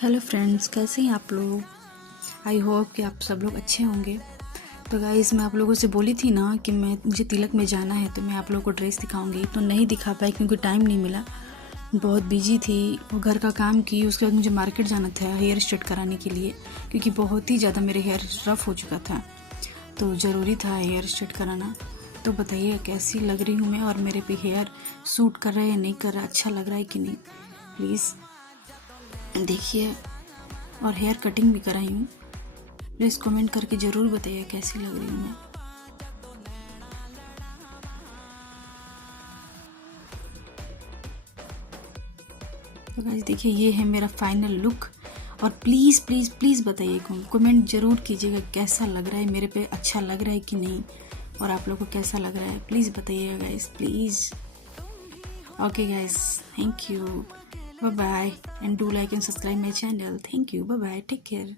Hello friends, कैसे हैं आप लोग। आई होप कि आप सब लोग अच्छे होंगे। तो गाइस, मैं आप लोगों से बोली थी ना कि मुझे तिलक में जाना है, तो मैं आप लोगों को ड्रेस दिखाऊंगी। तो नहीं दिखा पाई क्योंकि टाइम नहीं मिला, बहुत बिजी थी। वो घर का काम की, उसके बाद मुझे मार्केट जाना था हेयर स्ट्रेट कराने के लिए, क्योंकि बहुत ही ज़्यादा मेरे हेयर रफ़ हो चुका था, तो ज़रूरी था हेयर स्ट्रेट कराना। तो बताइए कैसी लग रही हूँ मैं, और मेरे पे हेयर सूट कर रहा है या नहीं कर रहा, अच्छा लग रहा है कि नहीं, प्लीज़ देखिए। और हेयर कटिंग भी कराई हूँ। प्लीज़ कमेंट करके ज़रूर बताइए कैसी लग रही हूँ मैं। तो गाइस देखिए, ये है मेरा फाइनल लुक। और प्लीज़ प्लीज़ प्लीज़ बताइए, कमेंट ज़रूर कीजिएगा कैसा लग रहा है, मेरे पे अच्छा लग रहा है कि नहीं, और आप लोगों को कैसा लग रहा है प्लीज़ बताइएगा guys, please. Okay guys, thank you, bye bye, and do like and subscribe my channel. Thank you, bye bye, take care.